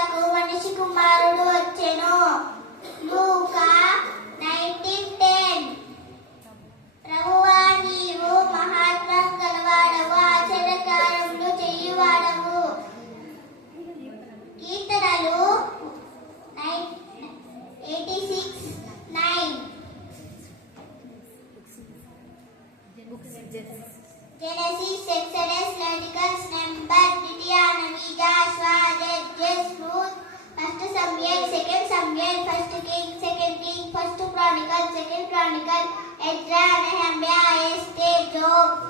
యుద్ధకు మనిషి కుమారుడు వచ్చెను. లూకా 19:10. ప్రభువా నీవు మహాత్మ్యం గలవాడవు, ఆశ్చర్యకార్యములు చేయువాడవు. కీర్తనలు 86:9. Genesis, Exodus, Leviticus, Numbers, Deuteronomy, Joshua, Judges, Ruth, 1 Samuel, 2 Samuel, 1 King, 2 King, 1 Chronicle, 2 Chronicle, Ezra, Nehemiah, Esther, Job.